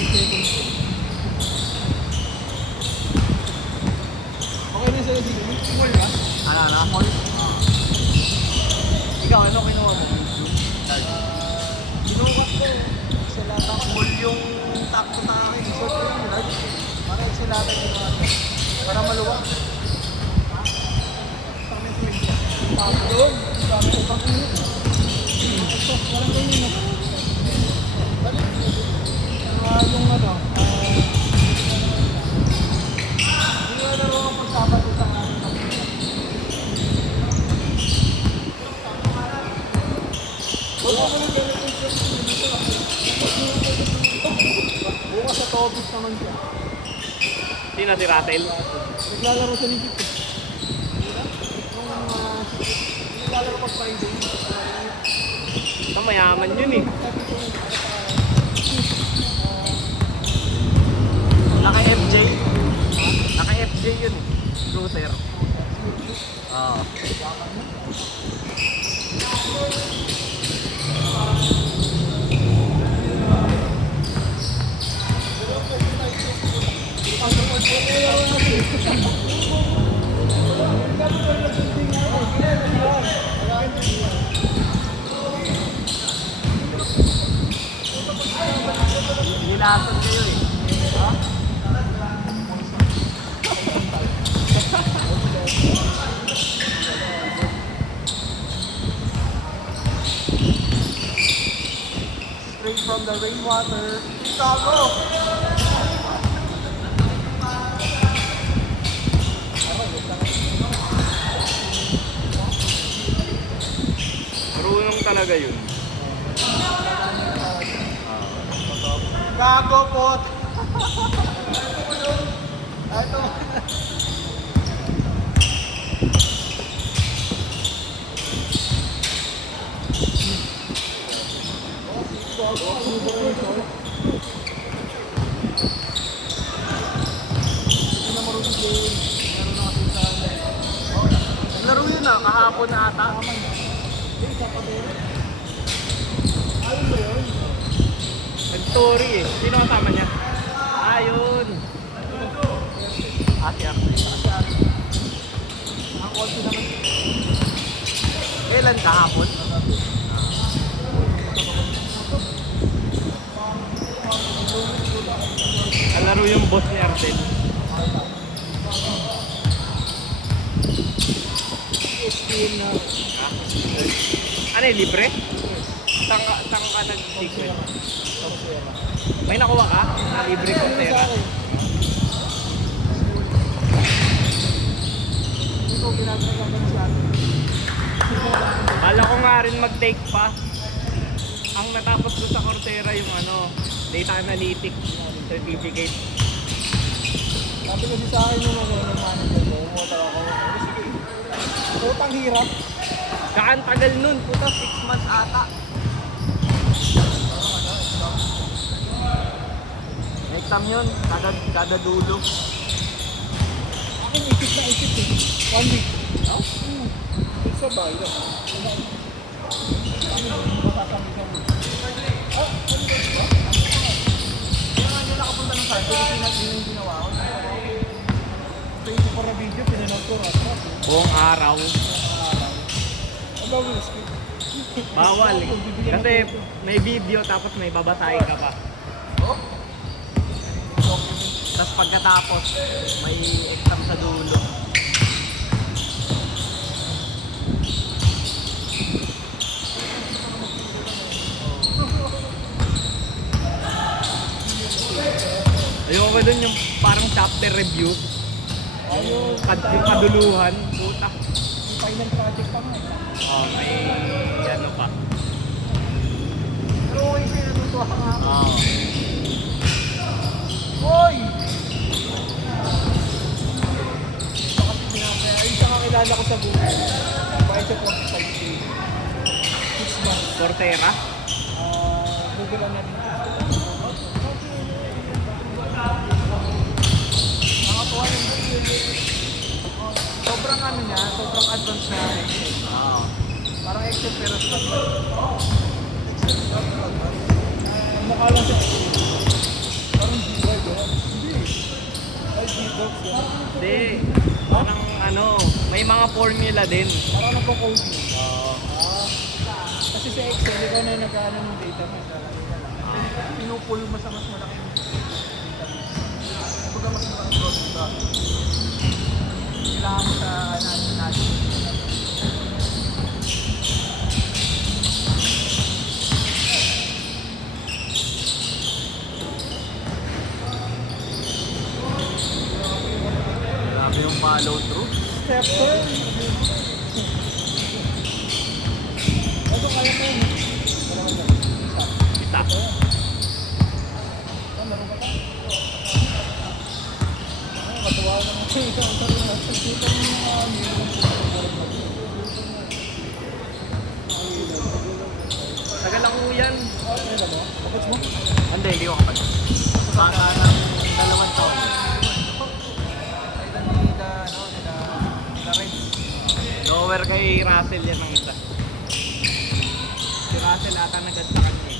Okay na sa'yo dito. Mall ba? Ano? Mall? Ikaw, ano kinuha mo? Binukat ko. Salata ko. Mall yung takto sa akin. Short ko yung large. Para salata yung mga. Para maluwag. Pagod. Sabi ko pag-init. Walang ganyan na. Balik. Yung ano. Hindi na laro ang pagsabat sa akin. Bukas sa Tobis naman siya. Sino si Ratel? Naglalaro sa Ligit eh. Naglalaro pag Friday. Mayaman yun eh. Naka-FJ. Naka-FJ yun eh. Shooter. Oo. Nilason kayo eh. Ha? Straight from the rainwater. Chicago! Marunong talaga yun. Gago pot! Ito. Laro yun ah, kahapon na ata. Nag-story eh. Sino ang tama niya? Ayun. Si Arthur. Ang konti naman. Kailan kahapon? Kalaro yung boss ni Artel. SPN na. Ano eh, libre? Saan ka nag-secret? May nakuha ka? Na libre ko pera. Ito ginagawa sa atin. Bala ko nga rin mag-take pa. Ang natapos ko sa Coursera yung data analytics certificate. Sabi kasi sa akin nung manager ko, umutaw ako. Sige. Putang hirap. Kaan tagal nun, puta 6 months ata. Exam yun, kada dulo. Akin isip na isip eh. 1 week. Isa ba? Ilan? Hindi nakapunta ng site kasi yung ginawa ko. Pwede ko na video, pinanood ko rat-rat. Buong araw. Ang bawal skip. Bawal eh. Kasi may video tapos may babasahin ka pa. Tapos pagkatapos, may exam sa dulo. Ayoko dun yung parang chapter review. Ayun. Yung kaduluhan. Puta. Final project pa nga. Oh, may ano pa. Pero okay siya natuto ako nga. Oh. Hoy! Ayun siya kakilala ko sa buhay. Bayad siya 45K. 6 months. Coursera? Google lang natin. Nakakuha yung sobrang ano niya, sobrang advanced na Excel. Oo. Parang Excel pero sa Excel. Mukha lang siya Excel. Hindi. Parang ano, may mga formula din. Parang nagko-coding. Oo. Kasi sa Excel, ikaw na nag-ano ng data mo. Pinupull mo sa mas malaki yung data mo. Kumbaga mas malaki yung data. Kailangan mo sa natin. Grabe yung follow through. Step 4. Ito kaya mo yun. Kita. Meron ka pa? Katuwa ko naman. Kita mo Tagal ako yan. Ano mo? Kapag mo? Hindi ko kapag. Baka ng dalawang taon. Lower kay Russell yan ang isa. Si Russell ata nagad sa kanya eh.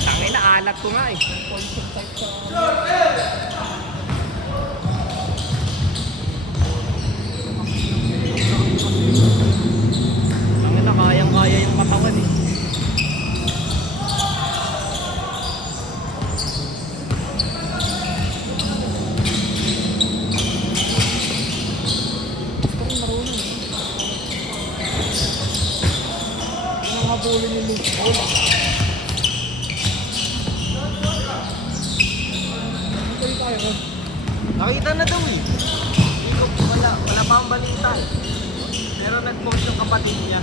Tangay na alat ko nga eh. Tangay na kayang-kaya yung katawan eh. Habulin yung loose ball. Hindi tayo ron. Nakita na daw eh. Hindi ko wala pa ang balita eh. Pero nag-post yung kapatid niya.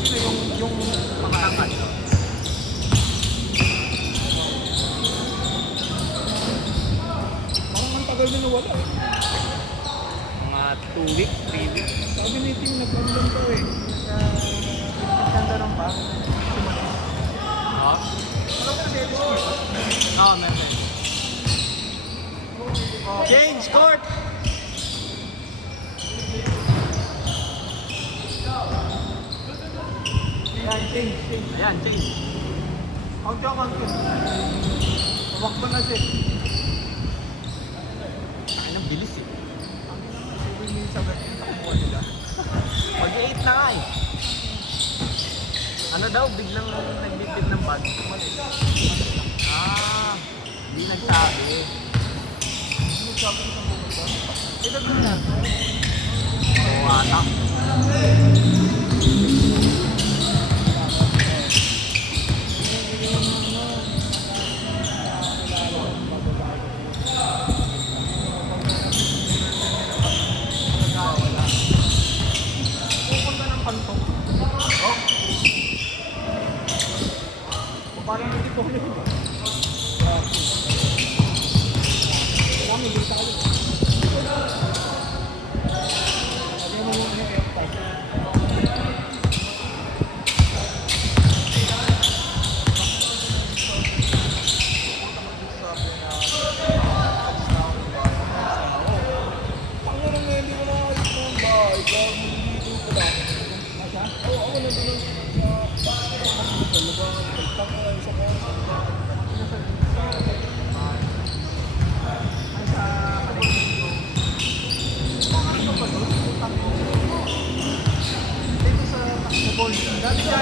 Sino yung Makatangkad. parang ang tagal na nawala eh. Mga 2 weeks, 3 weeks. Sabi ni Tim, nag-random to eh. Nagkanda ng ba? Oo? Alam mo na si Edison eh. Oo, meron. Change court! Ayan, change. Ayan, change. Huwag ka kang Tumakbo na siya. Ay, nang bilis eh. Sabi ni Isabel yung takbuhan nila. Mag-8 na nga eh. Ano daw, biglang nagbibig ng bag. Ah, hindi nagsabi. Ano sabi ko sa mga ba? Ito din na. Oo, ata. Pupunta ng pantong. Oh. Parang hindi po ulit. Kami dito tayo. Sabi mo muna yung airtime. Pangarang na hindi ko nakakit ng bahay. Kaya dito ko lang. Asa? Oo, ako na doon sa lugar. Pagtaka sa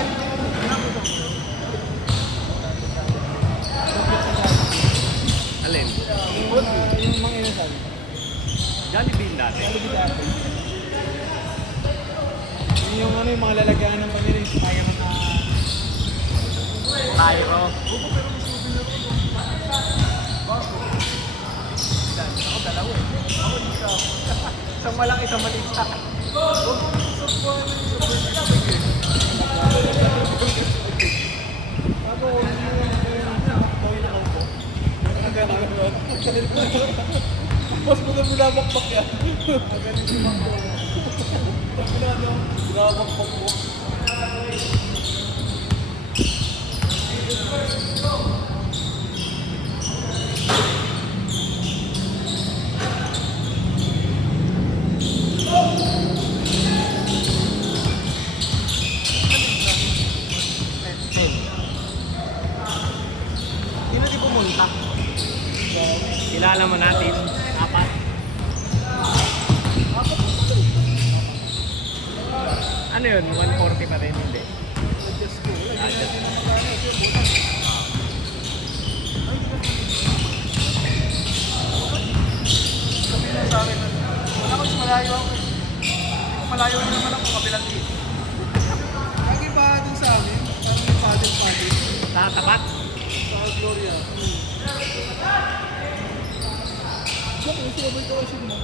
Alin? yung mga inasal. Jollibee dati. Yung ano yung mga lalagyan ng pamilya yung Spider-Man na Tyro. ako dalawa eh. Ako isa. Isang malaki, isang maliit sa akin. Ako, yung boy na ako. Mas mo na binabakbak yan. Binabakbak mo. Ano yun? 140 pa rin, hindi. Adjust ko. Lagyan natin ng magkano. Ito yung butas. Sabi na sa akin, wala ko mas malayo ako. Hindi ko malayo na naman ako kabilang dito. Lagi ba dun sa amin? Parang yung paddle. Tatapat? Sa Gloria. Kung sumabay ko kasi mo,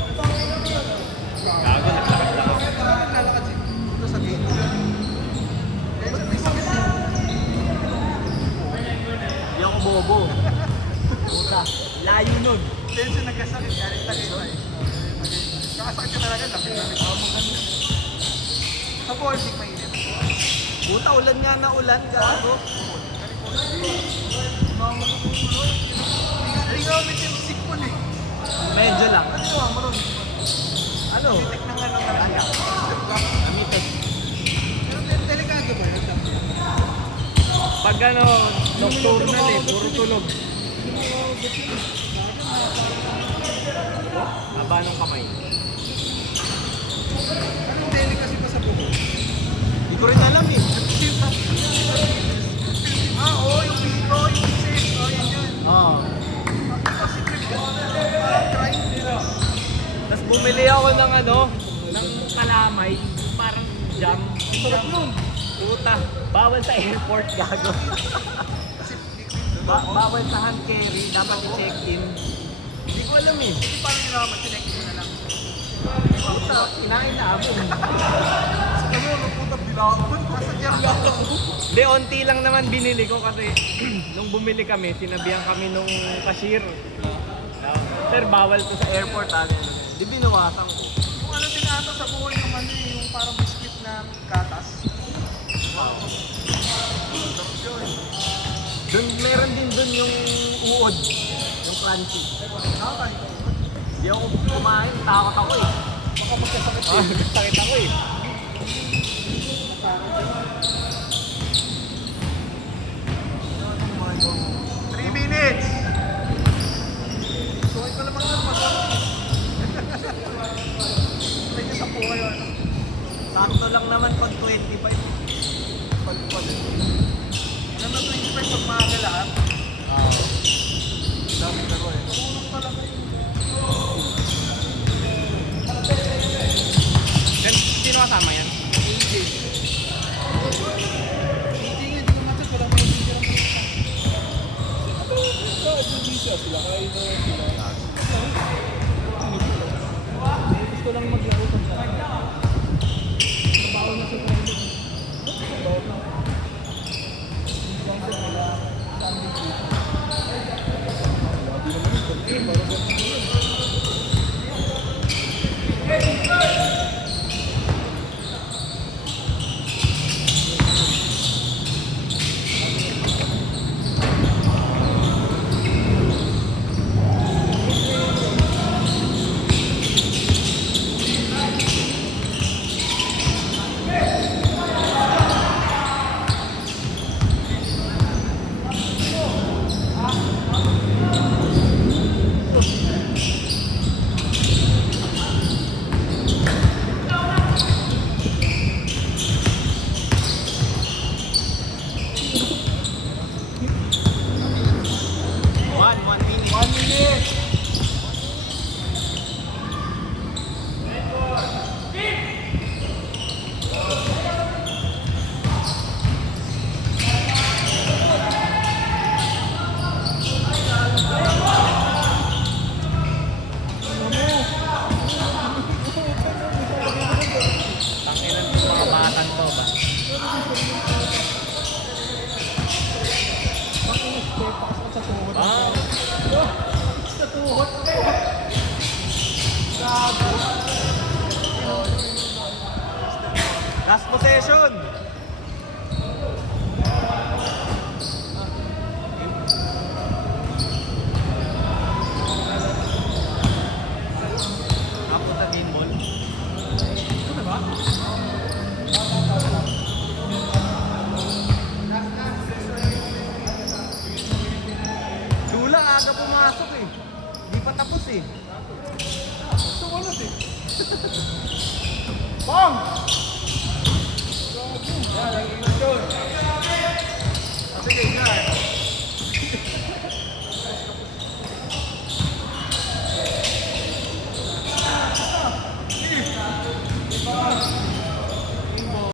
Gago, nagsakit lang ako. bakit naglalakad siya? Ito sa gate. Kaya siya may sakit siya. Hindi ako bobo. Puta, layo nun. Dahil siya nagkasakit, galing tagay tayo. Kakasakit ka talaga, lapit-lapit ako mga ganun. Sa Baltic mainit. Puta, ulan nga na ulan, gago. Hindi nga ulit yung sikpon eh. Medyo lang. Ano yung mo ron? Ano? Titik ng ano talaga. Amitek. Pero delikado ba yun? Pag ano, nocturnal eh, puro tulog. Haba ng kamay. Anong delicacy pa sa buko? Hindi ko rin alam eh. Oo, yung pito, yung pieces, yun yun. Oo. Ito secret ko. Parang try nila. Tapos bumili ako ng ano, ng kalamay, parang jam. Ang sarap nun. Puta, bawal sa airport, gago. Kasi Bawal sa hand carry, dapat i-check-in. Hindi ko alam eh. hindi parang ginawa mo, sinect mo na lang. Puta, kinain na ako. Ano, puta, bilawan. Nasa dyan lang ako. Hindi, onti lang naman binili ko kasi nung bumili kami, sinabihan kami nung cashier. Sir, bawal to sa airport. Di binawasan ko. Yung ano din ata sa buhay yung ano eh, yung parang biscuit na gatas. Wow. Doon, meron din doon yung uod, yung crunchy. Nakakain ko. Hindi ako kumain, takot ako eh. Baka magkasakit Ah, sakit ako eh. Three minutes! So, ikaw naman lang medyo 10 kayo, ano? Sakto lang naman pag 25. Pagpapal. Alam na 25 pag maaga lahat. Dami laro eh. Tulong talaga yun. Then, sino kasama yan? AJ. AJ nga, hindi naman ito. Wala may AJ lang. Sila kain na sila. Gusto lang maglaro sa kanya. Trabaho na sa kanya. Trabaho na. Bangsa nila. Family dito. Grabe naman yung konti. Parang konti yun. One minute. 1 minute! Tanginan ng mga batang to ba? Sa tuhod. Wow. Sa tuhod. Last possession. Ako sa game ball. Ito na ba? Dula, aga pumasok eh. Di pa tapos eh. Ito wala din. Bang! Yan, ang ingat yun.